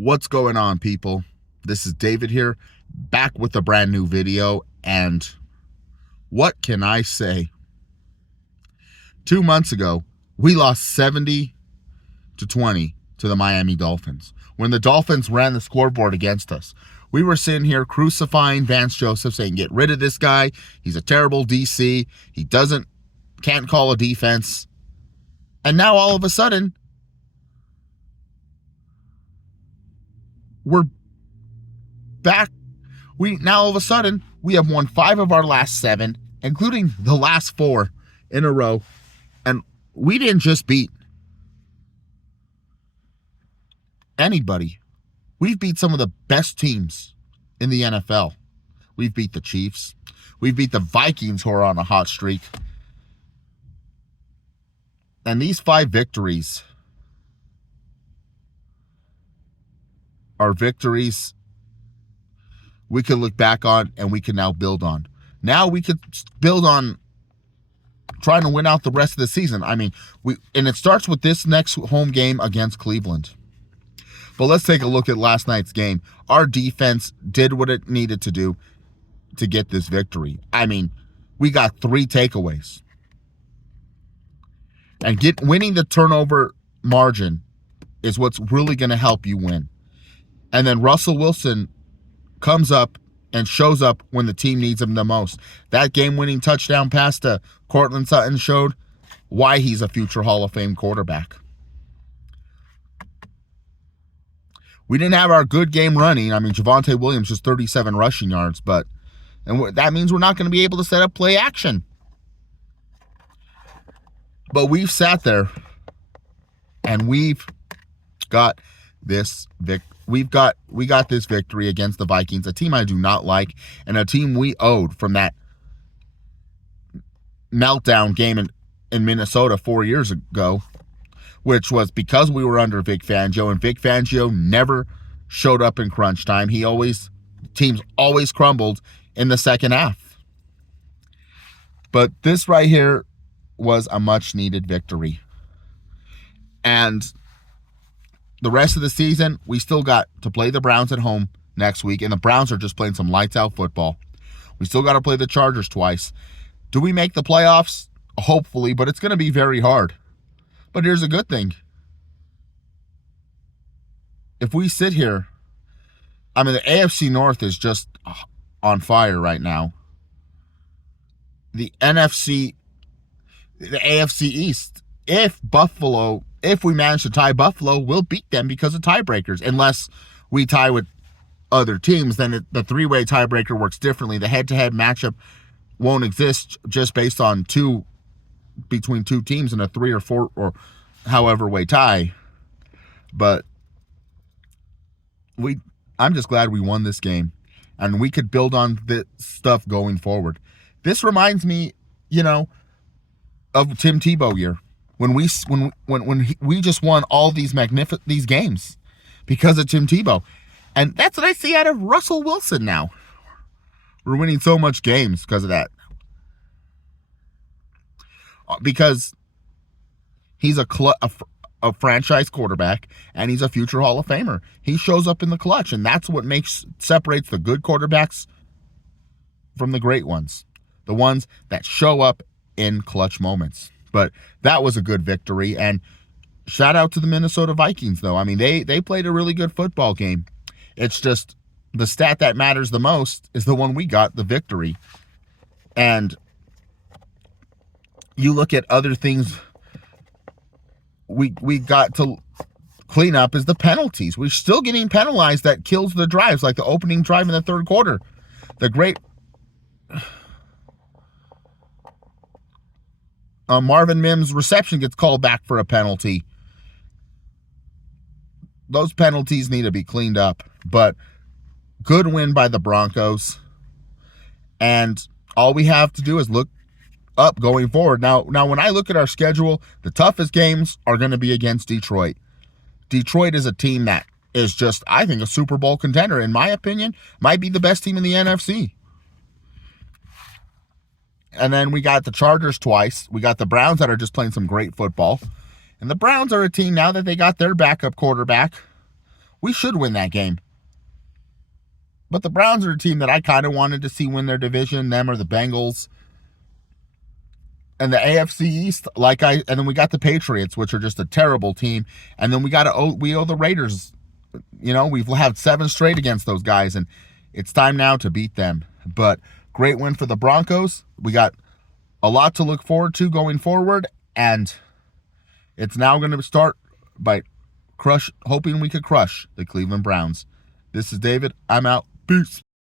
What's going on, people? This is David here, back with a brand new video, and what can I say? 2 months ago, we lost 70-20 to the Miami Dolphins. When the Dolphins ran the scoreboard against us, we were sitting here crucifying Vance Joseph, saying, get rid of this guy. He's a terrible DC. He can't call a defense. And now all of a sudden, we're back. Now all of a sudden, we have won 5 of our last 7, including the last 4 in a row. And we didn't just beat anybody. We've beat some of the best teams in the NFL. We've beat the Chiefs. We've beat the Vikings, who are on a hot streak. And these 5 victories are victories we could look back on and we can now build on. Now we could build on trying to win out the rest of the season. I mean, it starts with this next home game against Cleveland. But let's take a look at last night's game. Our defense did what it needed to do to get this victory. I mean, we got 3 takeaways. And winning the turnover margin is what's really going to help you win. And then Russell Wilson comes up and shows up when the team needs him the most. That game-winning touchdown pass to Courtland Sutton showed why he's a future Hall of Fame quarterback. We didn't have our good game running. I mean, Javonte Williams just 37 rushing yards, and that means we're not going to be able to set up play action. But we've sat there, and we've got this we got this victory against the Vikings, a team I do not like, and a team we owed from that meltdown game in Minnesota 4 years ago, which was because we were under Vic Fangio, and Vic Fangio never showed up in crunch time. Teams always crumbled in the second half. But this right here was a much-needed victory. And the rest of the season, we still got to play the Browns at home next week, and the Browns are just playing some lights-out football. We still got to play the Chargers twice. Do we make the playoffs? Hopefully, but it's going to be very hard. But here's a good thing. If we sit here, I mean, the AFC North is just on fire right now. The AFC East, if we manage to tie Buffalo, we'll beat them because of tiebreakers. Unless we tie with other teams, then the 3-way tiebreaker works differently. The head-to-head matchup won't exist just based on between 2 teams in a 3 or 4 or however way tie. But I'm just glad we won this game, and we could build on this stuff going forward. This reminds me, of Tim Tebow year when we just won all these games because of Tim Tebow, and that's what I see out of Russell Wilson now. We're winning so much games because of that. Because he's a franchise quarterback, and he's a future Hall of Famer. He shows up in the clutch, and that's what separates the good quarterbacks from the great ones. The ones that show up in clutch moments. But that was a good victory, and shout out to the Minnesota Vikings, though. I mean, they played a really good football game. It's just the stat that matters the most is the one we got, the victory. And you look at other things we got to clean up is the penalties. We're still getting penalized that kills the drives, like the opening drive in the third quarter. The great Marvin Mims' reception gets called back for a penalty. Those penalties need to be cleaned up. But good win by the Broncos. And all we have to do is look up going forward. Now, when I look at our schedule, the toughest games are going to be against Detroit. Detroit is a team that is just, I think, a Super Bowl contender. In my opinion, might be the best team in the NFC. And then we got the Chargers twice. We got the Browns that are just playing some great football. And the Browns are a team now that they got their backup quarterback. We should win that game. But the Browns are a team that I kind of wanted to see win their division. Them or the Bengals. And the AFC East, and then we got the Patriots, which are just a terrible team. And then we owe the Raiders. We've had 7 straight against those guys, and it's time now to beat them. But great win for the Broncos. We got a lot to look forward to going forward, and it's now going to start by hoping we could crush the Cleveland Browns. This is David. I'm out. Peace.